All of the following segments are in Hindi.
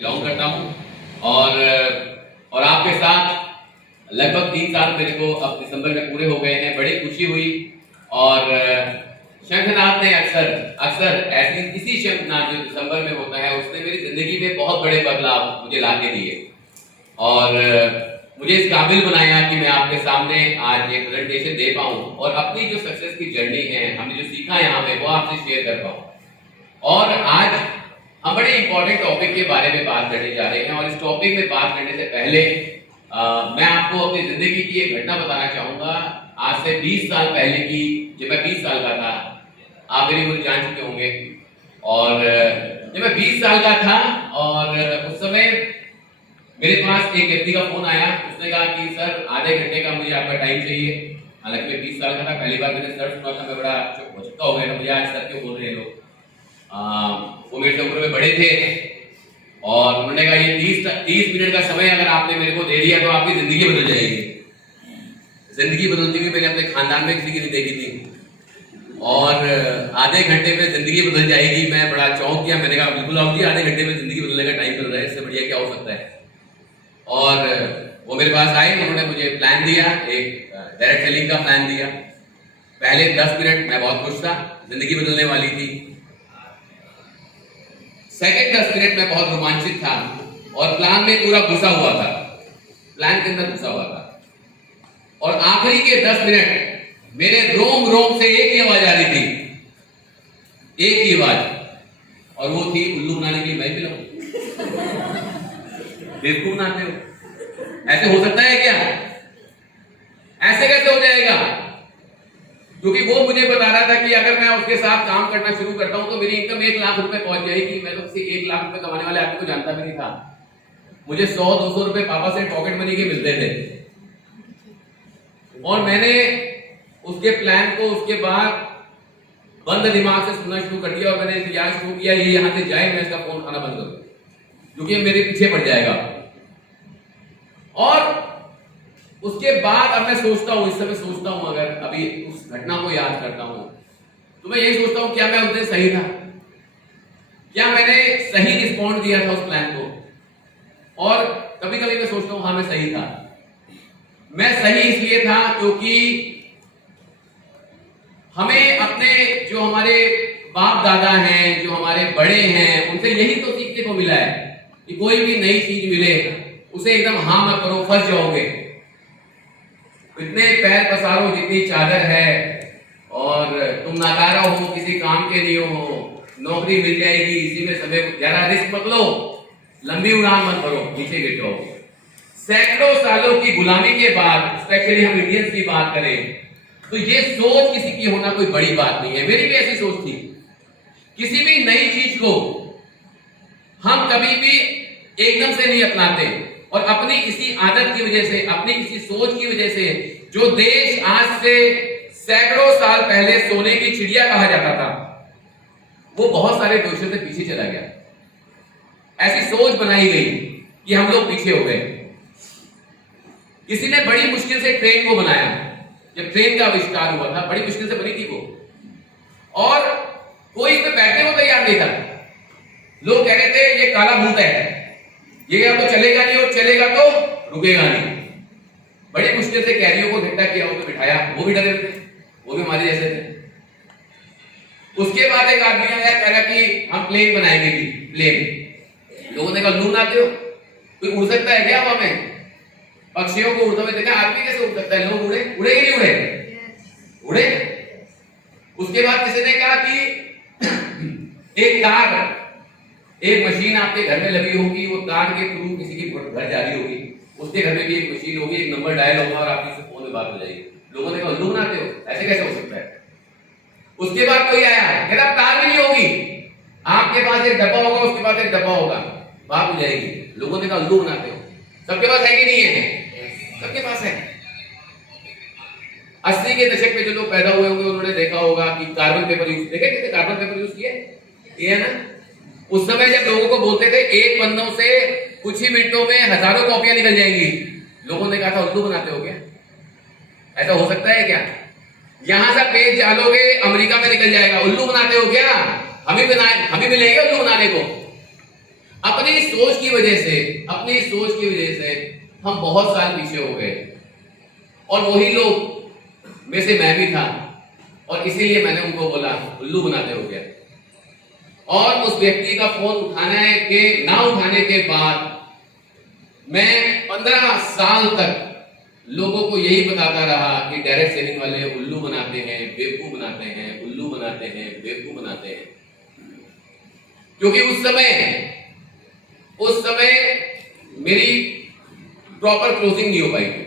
बिलोंग करता हूँ और आपके साथ लगभग 3 साल मेरे को अब दिसंबर में पूरे हो गए हैं। बड़ी खुशी हुई और शंखनाद ने अक्सर ऐसी इसी शंखनाद जो दिसंबर में होता है उसने मेरी जिंदगी में बहुत बड़े बदलाव मुझे लाके दिए और मुझे इस काबिल बनाया कि मैं आपके सामने आज ये प्रेजेंटेशन दे पाऊँ और अपनी जो सक्सेस की जर्नी है, हमने जो सीखा यहाँ पे, वो आपसे शेयर कर पाऊँ। और आज हम बड़े इंपॉर्टेंट टॉपिक के बारे में बात करने जा रहे हैं और इस टॉपिक में बात करने से पहले मैं आपको अपनी जिंदगी की एक घटना बताना चाहूंगा। आज से 20 साल पहले की, जब मैं 20 साल का था, आप मेरी उम्र जान चुके होंगे, और जब मैं 20 साल का था और उस समय मेरे पास एक व्यक्ति का फोन आया। उसने कहा कि सर आधे घंटे का मुझे आपका टाइम चाहिए। हालांकि मैं 20 साल का था, पहली बार मैंने सर सुना था, मैं बड़ा चुप हो चुका हो गया, मुझे आज सर क्यों बोल रहे हैं लोग। वो मेरे से उम्र में बड़े थे और उन्होंने कहा ये 30 मिनट का समय अगर आपने मेरे को दे दिया तो आपकी जिंदगी बदल जाएगी। जिंदगी बदलती हुई मैंने अपने खानदान में किसी की नहीं देखी थी और आधे घंटे में जिंदगी बदल जाएगी। मैं बड़ा चौंक गया। मैंने कहा बिल्कुल आओ जी, आधे घंटे में जिंदगी बदलने का टाइम मिल रहा है, इससे बढ़िया क्या हो सकता है। और वो मेरे पास आए, उन्होंने मुझे प्लान दिया, एक डायरेक्ट सेलिंग का प्लान दिया। पहले 10 मिनट मैं बहुत खुश था, जिंदगी बदलने वाली थी। सेकंड 10 मिनट में बहुत रोमांचित था और प्लान में पूरा घुसा हुआ था, प्लान के अंदर घुसा हुआ था। और आखिरी के 10 मिनट मेरे रोम रोम से एक ही आवाज आ रही थी, एक ही आवाज, और वो थी उल्लू बनाने के लिए मैं भी लाऊं। बेवकूफ बनाते हो, ऐसे हो सकता है क्या? ऐसे कैसे हो जाएगा? क्योंकि वो मुझे बता रहा था कि अगर मैं उसके साथ काम करना शुरू करता हूं तो मेरी इनकम 1 लाख रुपए पहुंच जाएगी। मैं तो किसी 1 लाख रुपए कमाने वाले आदमी को जानता भी नहीं था। मुझे 100-200 रुपए पापा से पॉकेट मनी के मिलते थे और मैंने उसके प्लान को उसके बाद बंद दिमाग से सुनना शुरू कर दिया और मैंने इंतजार शुरू किया ये यहां से जाए, मैं इसका फोन उठाना बंद करूं क्योंकि मेरे पीछे पड़ जाएगा। और उसके बाद अब मैं सोचता हूं, इस समय सोचता हूं, अगर अभी उस घटना को याद करता हूं तो मैं यही सोचता हूं क्या मैं उस दिन सही था, क्या मैंने सही रिस्पॉन्ड दिया था उस प्लान को। और कभी कभी मैं सोचता हूं हाँ मैं सही था। मैं सही इसलिए था क्योंकि हमें अपने जो हमारे बाप दादा हैं, जो हमारे बड़े हैं, उनसे यही तो सीखने को मिला है कि कोई भी नई चीज मिले उसे एकदम हाँ मत करो, फंस जाओगे। इतने पैर पसारो जितनी चादर है और तुम नाकारा हो, किसी काम के नहीं हो, नौकरी मिल जाएगी इसी में समय, ज्यादा रिस्क मत लो, लंबी उड़ान मत भरो, नीचे गिर जाओगे। सैकड़ों सालों की गुलामी के बाद, स्पेशली हम इंडियंस की बात करें तो ये सोच किसी की होना कोई बड़ी बात नहीं है। मेरी भी ऐसी सोच थी। किसी भी नई चीज को हम कभी भी एकदम से नहीं अपनाते और अपनी इसी आदत की वजह से, अपनी इसी सोच की वजह से, जो देश आज से सैकड़ों साल पहले सोने की चिड़िया कहा जाता था, वो बहुत सारे दोषों से पीछे चला गया। ऐसी सोच बनाई गई कि हम लोग पीछे हो गए। किसी ने बड़ी मुश्किल से ट्रेन को बनाया। जब ट्रेन का आविष्कार हुआ था, बड़ी मुश्किल से बनी थी वो, और कोई इसमें बैठने को तैयार नहीं था। लोग कह रहे थे ये काला भूत है, ये या तो चलेगा नहीं और चलेगा तो रुकेगा नहीं। बड़ी मुश्किल से कैरियों को इकट्ठा किया, उसको बिठाया, वो भी डरे थे, वो भी हमारे जैसे थे। उसके बाद एक आदमी आया, कह रहा कि हम प्लेन बनाएंगे भी, प्लेन। लोगों ने कहा लूट आते हो, कोई उड़ सकता है क्या हवा में? पक्षियों को उड़ते हुए देखा, आदमी कैसे उड़ सकता है? लोग उड़े कि नहीं उड़े? उड़े। उसके बाद किसी ने कहा कि एक तार, एक मशीन आपके घर में लगी होगी, वो तार के थ्रू किसी के घर जा रही होगी, उसके घर में भी एक मशीन होगी, एक नंबर डायल होगा और आपकी फोन में बात हो जाएगी। लोगों ने कहा उल्लू बनाते हो, ऐसे कैसे हो सकता है? उसके बाद कोई आया, कह रहा तार भी नहीं होगी, आपके पास एक डब्बा होगा, उसके पास एक डब्बा होगा, बात हो जाएगी। लोगों ने कहा उल्लू बनाते हो। सबके पास है कि नहीं है? सबके पास है। 80 के दशक में जो लोग पैदा हुए होंगे उन्होंने देखा होगा कि कार्बन पेपर यूज, देखे कितने कार्बन पेपर यूज किए? ये है ना, उस समय जब लोगों को बोलते थे एक पन्नों से कुछ ही मिनटों में हजारों कॉपियां निकल जाएंगी, लोगों ने कहा था उल्लू बनाते हो क्या? ऐसा हो सकता है क्या? यहां से पेज डालोगे अमेरिका में निकल जाएगा, उल्लू बनाते हो क्या? हम ही मिलेंगे उल्लू बनाने को। अपनी सोच की वजह से हम बहुत साल पीछे हो गए, और वही लोग में से मैं भी था, और इसीलिए मैंने उनको बोला उल्लू बनाते हो गया। और उस व्यक्ति का फोन ना उठाने के बाद मैं 15 साल तक लोगों को यही बताता रहा कि डायरेक्ट सेलिंग वाले उल्लू बनाते हैं, बेवकूफ बनाते हैं, उल्लू बनाते हैं, बेवकूफ बनाते हैं। क्योंकि उस समय मेरी प्रॉपर क्लोजिंग नहीं हो पाई थी।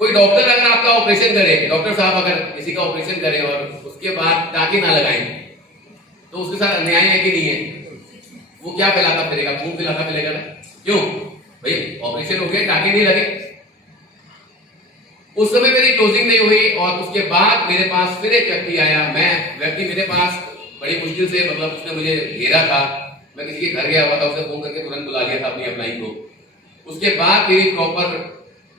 कोई डॉक्टर अगर आपका ऑपरेशन करे, डॉक्टर साहब अगर किसी का ऑपरेशन करे और उसके बाद टाँके ना लगाएं, तो उसके साथ अन्याय है कि नहीं है? वो क्या फैलाता फिरेगा? खून फैलाता फिरेगा ना? क्यों भाई? ऑपरेशन हो गया, टाँके नहीं लगे। उस समय मेरी क्लोजिंग नहीं हुई, और उसके बाद मेरे पास फिर एक व्यक्ति आया। व्यक्ति मेरे पास बड़ी मुश्किल से, मतलब उसने मुझे घेरा था, मैं किसी के घर गया हुआ था, उसे फोन करके तुरंत बुला लिया था अपनी अपलाइन को। उसके बाद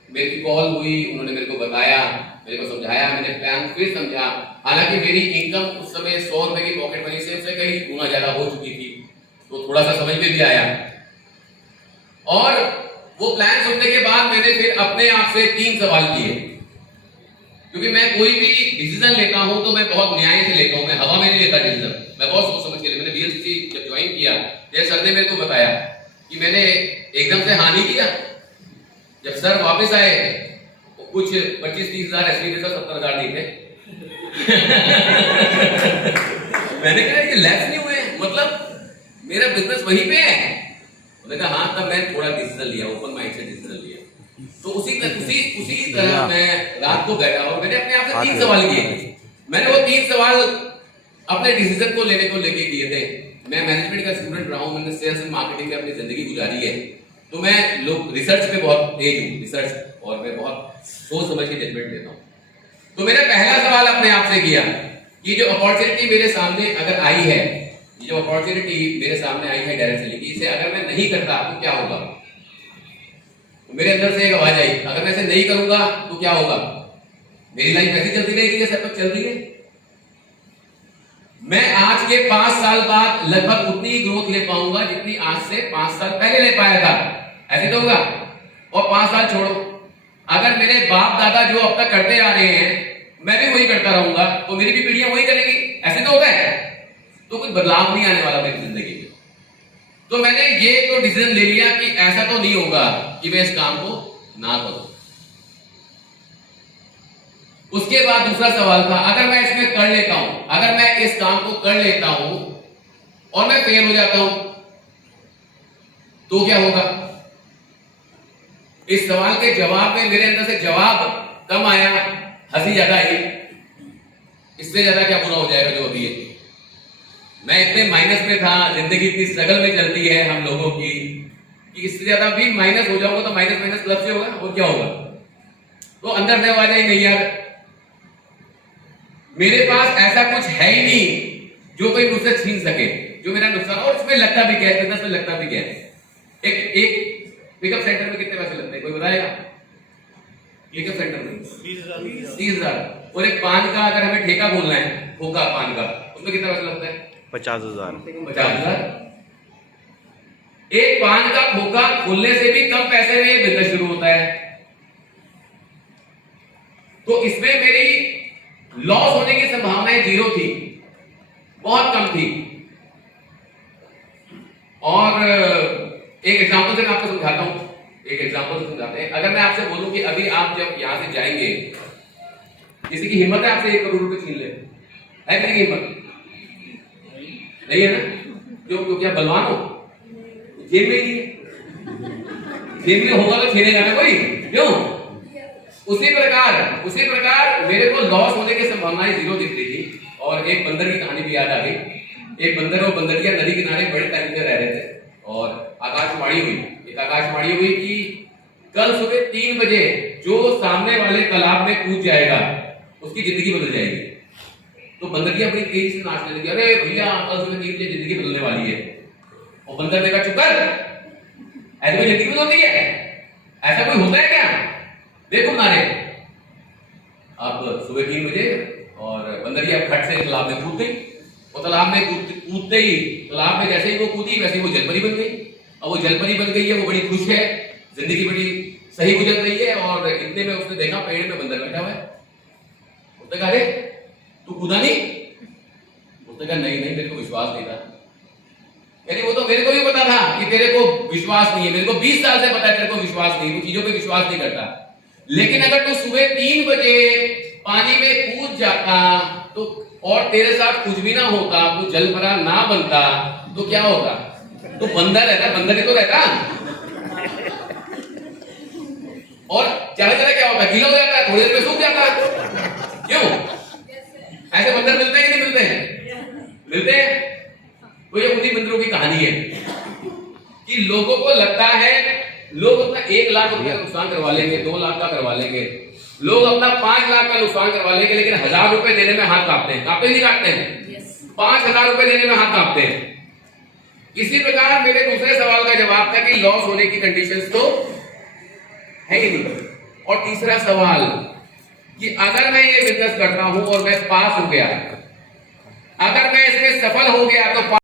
मेरी कॉल हुई, उन्होंने मेरे को बताया, मेरे को समझाया, मैंने प्लान फिर समझा। हालांकि मेरी इनकम उस समय 100 रुपए की पॉकेट मनी से कहीं गुना ज्यादा हो चुकी थी, तो थोड़ा सा समझ में भी आया। और वो प्लान सुनने के बाद मैंने फिर अपने आप से 3 सवाल किए, क्योंकि मैं कोई भी डिसीजन लेता हूं तो मैं बहुत न्याय से लेता हूं, मैं हवा में नहीं लेता डिसीजन, मैं बहुत सोच समझ के लेता। मैंने बीएलसीसी जब ज्वाइन किया, ये सर ने मेरे को बताया कि मैंने एकदम से हाँ नहीं किया। जब सर वापस आए तो कुछ 25-30 हजार एसपी थे, 70 हजार नहीं थे। मैंने कहा ये लैप्स नहीं हुए, मतलब मेरा बिजनेस वहीं पे है। उन्होंने कहा हाँ, तब मैं थोड़ा डिसीजन लिया, ओपन माइंड से डिसीजन लिया। तो उसी तरह मैं रात को बैठा और मैंने अपने आप से 3 सवाल किए। मैंने वो 3 सवाल अपने डिसीजन को लेके किए थे। मैं मैनेजमेंट का स्टूडेंट रहा हूं, मैंने सेल्स एंड मार्केटिंग में अपनी जिंदगी गुजारी है, तो मैं रिसर्च पे बहुत तेज हूँ, रिसर्च, और मैं बहुत सोच समझ के जजमेंट लेता हूँ। तो मैंने पहला सवाल अपने आप से किया कि जो अपॉर्चुनिटी मेरे सामने अगर आई है, जो अपॉर्चुनिटी मेरे सामने आई है डायरेक्ट सेलिंग की, इसे अगर मैं नहीं करता तो क्या होगा? तो मेरे अंदर से एक आवाज आई, अगर मैं इसे नहीं करूंगा तो क्या होगा? मेरी लाइफ ऐसी चलती रहेगी जैसे अब तक चल रही है। मैं आज के 5 साल बाद लगभग उतनी ही ग्रोथ ले पाऊंगा जितनी आज से 5 साल पहले ले पाया था, ऐसे तो होगा। और 5 साल छोड़ो, अगर मेरे बाप दादा जो अब तक करते आ रहे हैं मैं भी वही करता रहूंगा, तो मेरी भी पीढ़ियां वही करेगी, ऐसे तो होता है। तो कुछ बदलाव नहीं आने वाला मेरी जिंदगी में। तो मैंने ये तो डिसीजन ले लिया कि ऐसा तो नहीं होगा कि मैं इस काम को ना करूं। उसके बाद दूसरा सवाल था, अगर मैं इसमें कर लेता हूं, अगर मैं इस काम को कर लेता हूं और मैं फेल हो जाता हूं तो क्या होगा? इस सवाल के जवाब में मेरे अंदर से जवाब कम आया, हंसी ज्यादा आई। इससे ज्यादा क्या बुरा हो जाएगा जो अभी है? मैं इतने माइनस में था, जिंदगी इतनी स्ट्रगल में चलती है हम लोगों की, कि इससे ज्यादा भी माइनस हो जाऊंगा तो माइनस माइनस प्लस से होगा, और क्या होगा? तो अंदर से आवाज आई, नहीं यार, मेरे पास ऐसा कुछ है ही नहीं जो कोई मुझसे छीन सके, जो मेरा नुकसान। और उसमें लगता भी क्या है, बिजनेस में लगता भी क्या है? एक पिकअप सेंटर में कितने पैसे लगते हैं, कोई बताएगा? पिकअप सेंटर में 30,000। और एक पान का अगर हमें ठेका खोलना है, खोखा पान का, उसमें कितना पैसा लगता है? 50,000। 50,000। एक पान का खोखा खोलने से भी कम पैसे में बिजनेस शुरू होता है। तो इसमें मेरी लॉस होने की संभावनाएं 0 थी, बहुत कम थी। और एक एग्जांपल से मैं आपको समझाता हूं, समझाते हैं। अगर मैं आपसे बोलूं कि अभी आप जब यहां से जाएंगे, किसी की हिम्मत है आपसे 1 करोड़ रुपए छीन ले? है किसी की हिम्मत? नहीं है ना? क्यों? क्योंकि आप बलवान हो, जेब में ही है। जेब में होगा तो छीनेगा ना कोई, क्यों? उसी प्रकार मेरे को लॉस होने की संभावनाएं 0 दिख रही थी। और एक बंदर की कहानी भी याद आ गई। एक बंदर और बंदरिया नदी किनारे बड़े टाइम से रह रहे थे, और आकाशवाणी हुई कि कल सुबह 3 बजे जो सामने वाले तालाब में कूद जाएगा उसकी जिंदगी बदल जाएगी। तो बंदरिया अपनी तेजी से नाचने लगी, अरे भैया कल सुबह 3 बजे जिंदगी बदलने वाली है। और बंदर ने कहा, चुप कर, ऐसे कोई जिंदगी बदलती है? ऐसा कोई होता है क्या? देखो नारे। अब सुबह 3 बजे और बंदरिया खट से तालाब में कूद गई, और तालाब में कूदते ही तालाब में जैसे ही वो कूदी वैसे ही वो जलपरी बन गई। अब वो जलपरी बन गई है, वो बड़ी खुश है, जिंदगी बड़ी सही गुजर रही है। और इतने में उसने देखा पेड़ में बंदर बैठा हुआ है। उसने कहा अरे तू कूदा नहीं? उसने कहा नहीं नहीं, मेरे को विश्वास नहीं था। यानी वो तो मेरे को भी पता था कि तेरे को विश्वास नहीं है, मेरे को 20 साल से पता है तेरे को विश्वास नहीं, तू चीजों पे विश्वास नहीं करता। लेकिन अगर तू सुबह 3 बजे पानी में कूद जाता तो और तेरे साथ कुछ भी ना होता, तू जलपरा ना बनता तो क्या होता? तो बंदर है ना, बंदर ही तो रहता। और चला चला क्या होता? गीला हो जाता है, थोड़ी देर में सूख जाता है। क्यों? ऐसे बंदर मिलते हैं कि नहीं मिलते हैं? मिलते हैं। तो ये उन्हीं बंदरों की कहानी है कि लोगों को लगता है लोग अपना 1 लाख रुपए का नुकसान करवा लेंगे, 2 लाख का करवा लेंगे, लोग अपना 5 लाख का नुकसान करवा लेंगे, लेकिन 1000 रुपए देने में हाथ कांपते हैं। कांपते नहीं काटते हैं? 5000 रुपए देने में हाथ कांपते हैं। इसी प्रकार मेरे दूसरे सवाल का जवाब था कि लॉस होने की कंडीशंस तो है ही नहीं। और तीसरा सवाल कि अगर मैं ये बिजनेस करता हूं और मैं पास हो गया, अगर मैं इसमें सफल हो गया तो